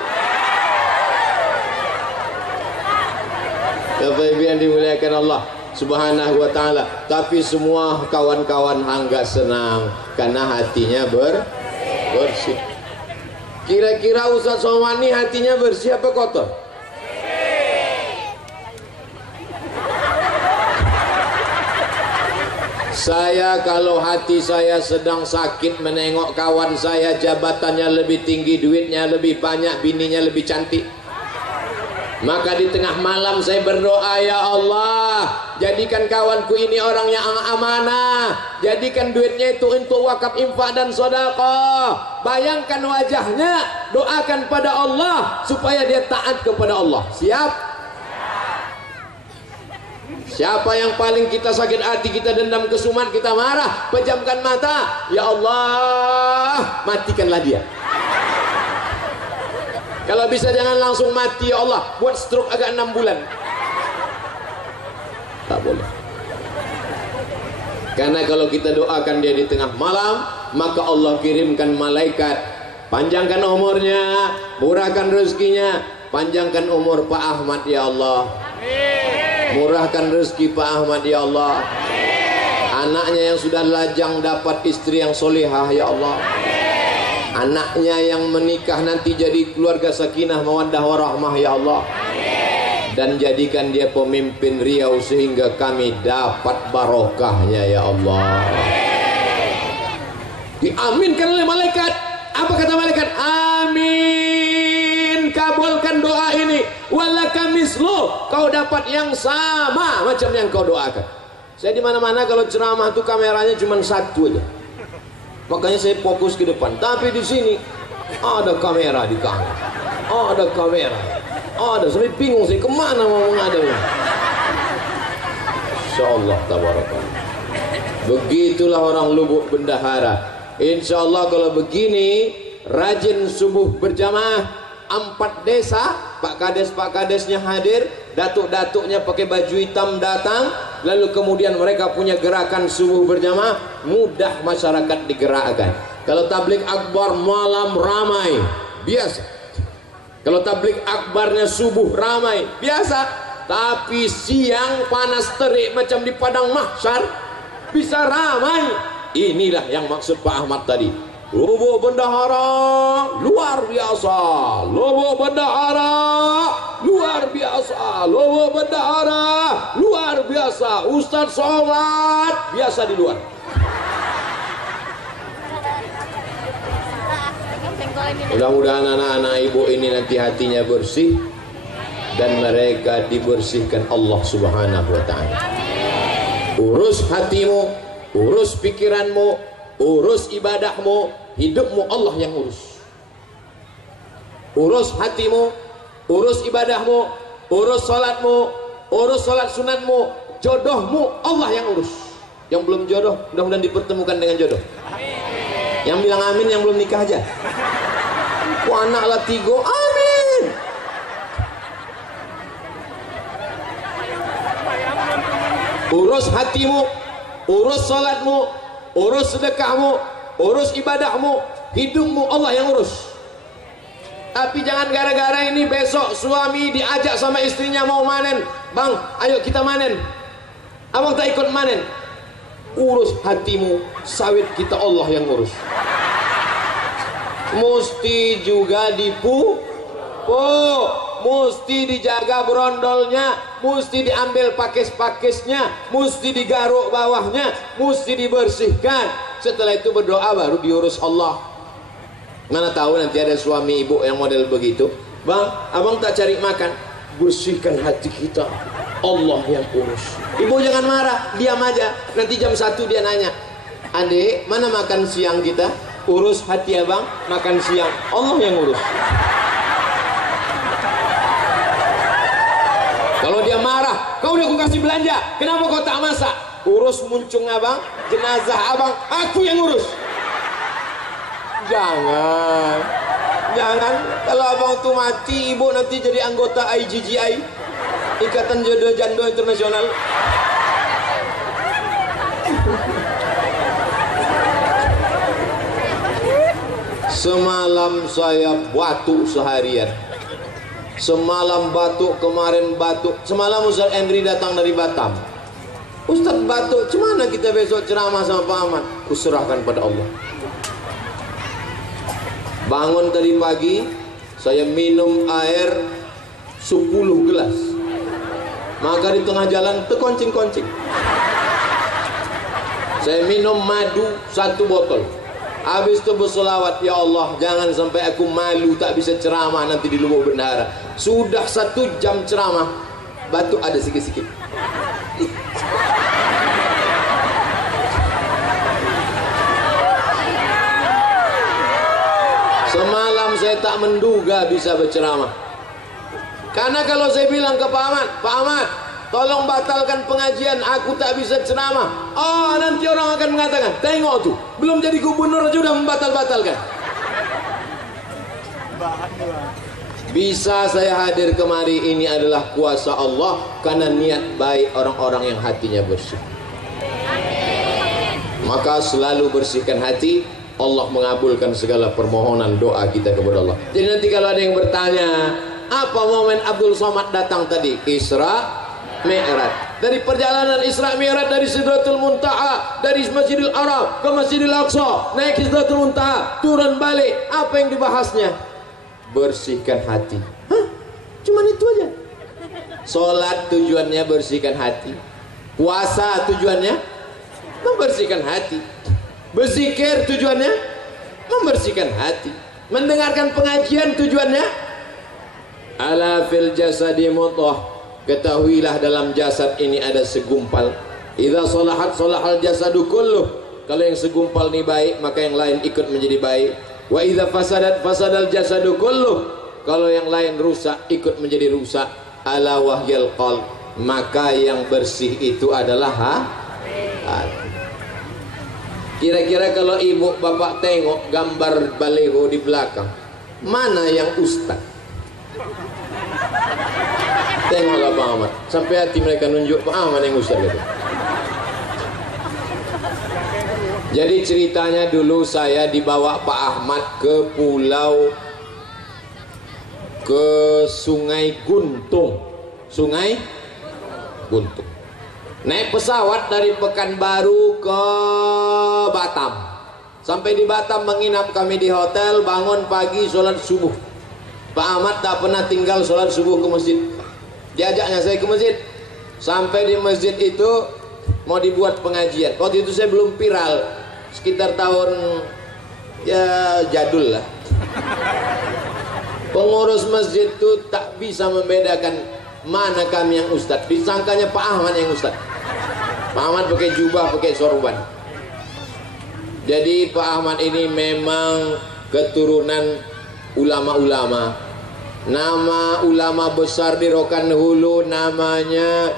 Bapak Ibu yang dimuliakan Allah Subhanahu wa taala. Tapi semua kawan-kawan Hangga senang karena hatinya bersih. Kira-kira Ustaz Somad ini hatinya bersih apa kotor? Saya kalau hati saya sedang sakit menengok kawan saya jabatannya lebih tinggi, duitnya lebih banyak, bininya lebih cantik, maka di tengah malam saya berdoa, ya Allah, jadikan kawanku ini orang yang amanah, jadikan duitnya itu untuk wakaf, infak dan sedekah. Bayangkan wajahnya, doakan pada Allah supaya dia taat kepada Allah. Siap? Siapa yang paling kita sakit hati, kita dendam, kesumat, kita marah, pejamkan mata, ya Allah, matikanlah dia. Kalau bisa jangan langsung mati, ya Allah, buat stroke agak 6 bulan. Tak boleh. Karena kalau kita doakan dia di tengah malam, maka Allah kirimkan malaikat, panjangkan umurnya, murahkan rezekinya, panjangkan umur Pak Ahmad ya Allah. Murahkan rezeki Pak Ahmad ya Allah. Anaknya yang sudah lajang dapat istri yang solehah ya Allah. Anaknya yang menikah nanti jadi keluarga sakinah mawaddah warahmah ya Allah. Dan jadikan dia pemimpin Riau sehingga kami dapat barokahnya ya Allah. Diaminkan oleh malaikat. Apa kata malaikat? Amin. Kabulkan doa ini. Walaka mislu, kau dapat yang sama macam yang kau doakan. Saya di mana-mana kalau ceramah tuh kameranya cuma satu aja. Makanya saya fokus ke depan. Tapi di sini ada kamera di kanan. Ada kamera. Ada, saya bingung sih kemana mau menghadapnya. Insyaallah tabarakallah. Begitulah orang Lubuk Bendahara. Insyaallah kalau begini rajin subuh berjamaah 4 desa, Pak Kadesnya hadir, datuk-datuknya pakai baju hitam datang, lalu kemudian mereka punya gerakan subuh berjamaah, mudah masyarakat digerakkan. Kalau tabligh akbar malam ramai, biasa. Kalau tabligh akbarnya subuh ramai, biasa. Tapi siang panas terik macam di padang mahsyar, bisa ramai. Inilah yang maksud Pak Ahmad tadi. Lubuk Bendahara luar biasa. Lubuk Bendahara luar biasa. Lubuk Bendahara luar biasa. Ustaz Somad biasa di luar. Mudah-mudahan anak-anak ibu ini nanti hatinya bersih dan mereka dibersihkan Allah Subhanahu wa ta'ala. Urus hatimu, urus pikiranmu, urus ibadahmu, hidupmu Allah yang urus. Urus hatimu, urus ibadahmu, urus salatmu, urus salat sunatmu, jodohmu Allah yang urus. Yang belum jodoh mudah-mudahan dipertemukan dengan jodoh. Yang bilang amin yang belum nikah aja. Anak lah 3, amin. Urus hatimu, urus salatmu, urus sedekahmu, urus ibadahmu, hidupmu Allah yang urus. Tapi jangan gara-gara ini besok suami diajak sama istrinya mau manen, bang ayo kita manen, abang tak ikut manen. Urus hatimu, sawit kita Allah yang urus. Mesti juga dipupuk, mesti dijaga berondolnya, mesti diambil pakis-pakisnya, mesti digaruk bawahnya, mesti dibersihkan. Setelah itu berdoa baru diurus Allah. Mana tahu nanti ada suami ibu yang model begitu. Bang, abang tak cari makan, bersihkan hati kita, Allah yang urus. Ibu jangan marah, diam aja. Nanti jam 1 dia nanya, adik mana makan siang kita? Urus hati abang, makan siang Allah yang urus. Kalau dia marah, kau udah aku kasih belanja, kenapa kau tak masak? Urus muncung abang, jenazah abang, aku yang urus. Jangan, kalau abang tuh mati, ibu nanti jadi anggota IGGI, Ikatan Jodoh Janda Internasional. Semalam saya batuk seharian. Semalam batuk, kemarin batuk. Semalam Ustaz Henry datang dari Batam. Ustaz batuk, cemana kita besok ceramah sama Pak Ahmad? Kuserahkan pada Allah. Bangun tadi pagi, saya minum air 10 gelas. Maka di tengah jalan terkoncing-koncing. Saya minum madu 1 botol. Habis itu bersolawat, ya Allah jangan sampai aku malu tak bisa ceramah nanti di Lubuk Bendahara. Sudah 1 jam ceramah, batuk ada sikit-sikit. Semalam saya tak menduga bisa berceramah. Karena kalau saya bilang ke Pak Ahmad, tolong batalkan pengajian, aku tak bisa ceramah. Oh, nanti orang akan mengatakan, tengok tuh, belum jadi gubernur aja udah membatal-batalkan. Bisa saya hadir kemari ini adalah kuasa Allah karena niat baik orang-orang yang hatinya bersih. Maka selalu bersihkan hati, Allah mengabulkan segala permohonan doa kita kepada Allah. Jadi nanti kalau ada yang bertanya, apa momen Abdul Somad datang tadi? Isra Mi'raj. Dari perjalanan Isra Mi'raj dari Sidratul Muntaha, dari Masjidil Haram ke Masjidil Aqsa, naik Sidratul Muntaha, turun balik. Apa yang dibahasnya? Bersihkan hati. Hah? Cuman itu aja. Sholat tujuannya bersihkan hati. Puasa tujuannya membersihkan hati. Berzikir tujuannya membersihkan hati. Mendengarkan pengajian tujuannya ala fil jasadi mudghah. Ketahuilah dalam jasad ini ada segumpal. Idza salahat salahal jasadu kulluh. Kalau yang segumpal ini baik, maka yang lain ikut menjadi baik. Wa idza fasadat fasadal jasadu kulluh. Kalau yang lain rusak, ikut menjadi rusak. Ala wahyal qalb. Maka yang bersih itu adalah hati. Kira-kira kalau ibu bapak tengok gambar baleho di belakang, mana yang ustaz? Tengoklah Pak Ahmad, sampai hati mereka nunjuk Pak Ahmad yang ustaz gitu. Jadi ceritanya dulu saya dibawa Pak Ahmad ke Sungai Guntung. Sungai Guntung. Naik pesawat dari Pekanbaru ke Batam. Sampai di Batam menginap kami di hotel, bangun pagi sholat subuh. Pak Ahmad tak pernah tinggal sholat subuh ke masjid. Diajaknya saya ke masjid. Sampai di masjid itu mau dibuat pengajian. Waktu itu saya belum viral, sekitar tahun ya jadul lah. Pengurus masjid itu tak bisa membedakan mana kami yang ustadz. Disangkanya Pak Ahmad yang ustadz. Pak Ahmad pakai jubah, pakai sorban. Jadi Pak Ahmad ini memang keturunan ulama-ulama. Nama ulama besar di Rokan Hulu namanya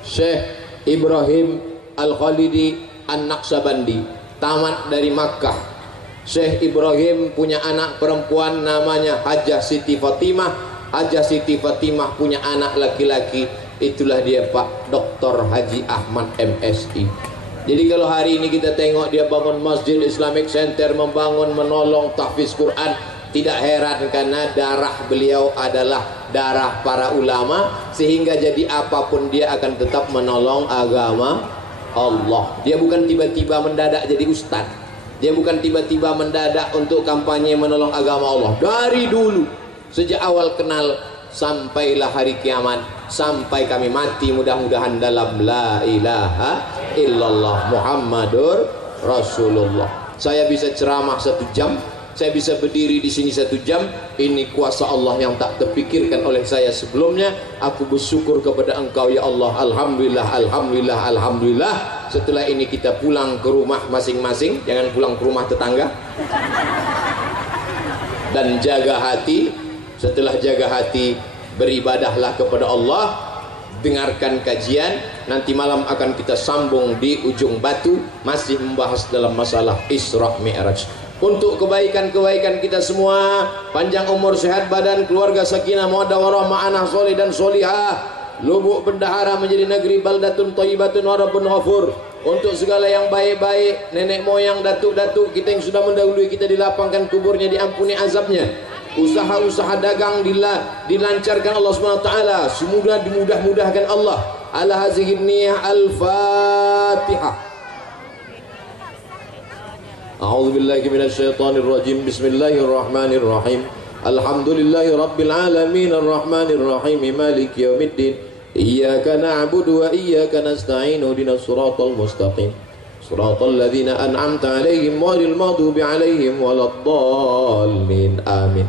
Syekh Ibrahim Al-Khalidi An-Naqsabandi, tamat dari Makkah. Syekh Ibrahim punya anak perempuan namanya Hajjah Siti Fatimah. Hajjah Siti Fatimah punya anak laki-laki, itulah dia Pak Dr. Haji Ahmad MSI. Jadi kalau hari ini kita tengok dia bangun Masjid Islamic Center, membangun, menolong tahfiz Quran, tidak heran karena darah beliau adalah darah para ulama, sehingga jadi apapun dia akan tetap menolong agama Allah. Dia bukan tiba-tiba mendadak jadi ustaz. Dia bukan tiba-tiba mendadak untuk kampanye menolong agama Allah. Dari dulu, sejak awal kenal sampailah hari kiamat, sampai kami mati mudah-mudahan dalam la ilaha illallah Muhammadur Rasulullah. Saya bisa ceramah 1 jam, saya bisa berdiri di sini 1 jam. Ini kuasa Allah yang tak terpikirkan oleh saya sebelumnya. Aku bersyukur kepada Engkau ya Allah. Alhamdulillah, alhamdulillah, alhamdulillah. Setelah ini kita pulang ke rumah masing-masing, jangan pulang ke rumah tetangga. Dan jaga hati. Setelah jaga hati, beribadahlah kepada Allah, dengarkan kajian. Nanti malam akan kita sambung di ujung batu, masih membahas dalam masalah Isra Mi'raj. Untuk kebaikan-kebaikan kita semua, panjang umur, sehat badan, keluarga sakinah, mawaddah warahmah, anak soleh dan solihah, lubuk bendahara menjadi negeri baldatun thayyibatun wa rabbun ghafur. Untuk segala yang baik-baik, nenek moyang, datuk-datuk kita yang sudah mendahului kita, dilapangkan kuburnya, diampuni azabnya. Usaha-usaha dagang dilancarkan Allah SWT, semoga dimudah-mudahkan Allah. Ala hazihi niyah al-Fatihah. A'udzu billahi minasyaitonir rajim. Bismillahirrahmanirrahim. Alhamdulillahi rabbil alamin arrahmanir rahim maliki yaumiddin. Iyyaka na'budu wa iyyaka nasta'in. Ihdinas siratal mustaqim. Siratal ladzina an'amta 'alaihim ghairil maghdubi 'alaihim waladdallin. Amin.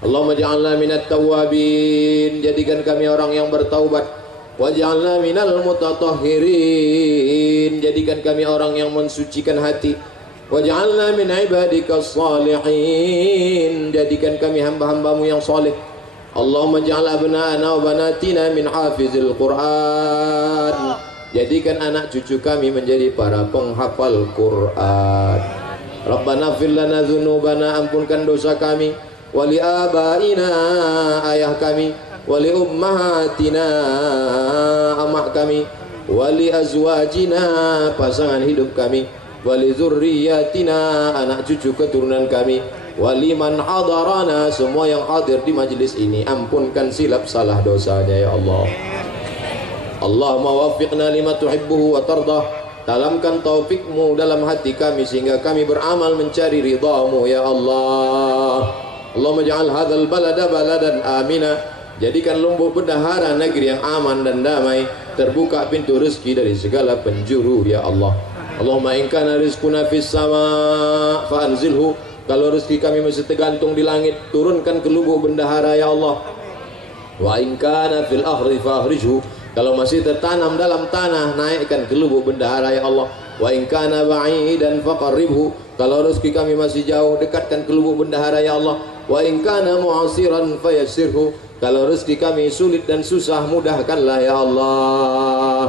Allahumma ja'alna minat tawwabin, jadikan kami orang yang bertaubat. Waj'alna minal mutatahhirin, jadikan kami orang yang mensucikan hati. Waj'alna min ibadikas salihin, jadikan kami hamba-hambamu yang saleh. Allahumma ja'al abna'ana wa banatina min hafizil Qur'an, jadikan anak cucu kami menjadi para penghafal Quran. Rabbana fir lana dzunubana, ampunkan dosa kami. wali abaina ayah kami, wali ummahatina amak kami, wali azwajina pasangan hidup kami, wali zurriyatina anak cucu keturunan kami, wali man hadarana semua yang hadir di majlis ini, ampunkan silap salah dosanya ya Allah. Allahumma waffiqna lima tuhibbuhu wa tardah, tanamkan taufikmu dalam hati kami sehingga kami beramal mencari ridhamu ya Allah. Allahumma ja'al hadzal balada baladan amina, jadikan Lombok bendahara negeri yang aman dan damai, terbuka pintu rezeki dari segala penjuru ya Allah. Allahumma in kana rizquna fis sama fa anzilhu, kalau rezeki kami masih tergantung di langit, turunkan ke lubuk bendahara ya Allah. Wa in kana fil ardi fa akhrijhu, kalau masih tertanam dalam tanah, naikkan ke lubuk bendahara ya Allah. Wa in kana ba'idan faqarribhu, kalau rezeki kami masih jauh, dekatkan ke lubuk bendahara ya Allah. Wa in kana mu'asiran fayassirhu, kalau rezeki kami sulit dan susah, mudahkanlah ya Allah.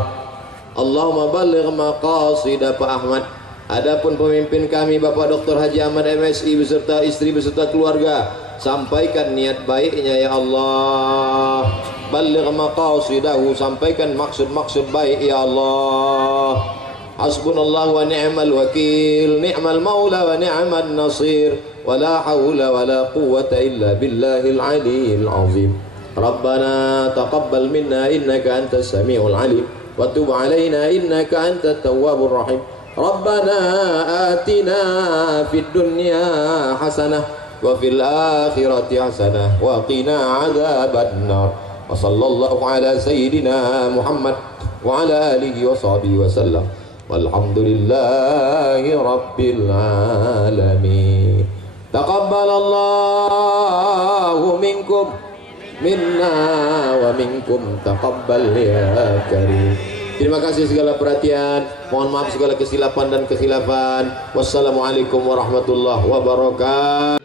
Allahumma balligh maqasida Pak Ahmad. Adapun pemimpin kami Bapak Dr. Haji Ahmad MSI beserta istri beserta keluarga, sampaikan niat baiknya ya Allah. Balligh maqasidahu, sampaikan maksud-maksud baik ya Allah. Hasbunallah wa ni'mal wakil, ni'mal maula wa ni'man nasir, wa la hawla wa la quwwata illa billahil aliyyil azim. Rabbana taqabbal minna innaka antas samiul alim, wa tub alaina innaka antat tawwabur rahim. Rabbana atina fid dunya hasanah wa fil akhirati hasanah wa qina adzaban nar. Wa sallallahu ala sayyidina Muhammad wa ala alihi wa sahbihi wa sallam. Walhamdulillahi rabbil alamin. Taqabbalallahu minkum minna wa minkum taqabbal ya karim. Terima kasih segala perhatian, mohon maaf segala kesilapan dan kekhilafan. Wassalamualaikum warahmatullahi wabarakatuh.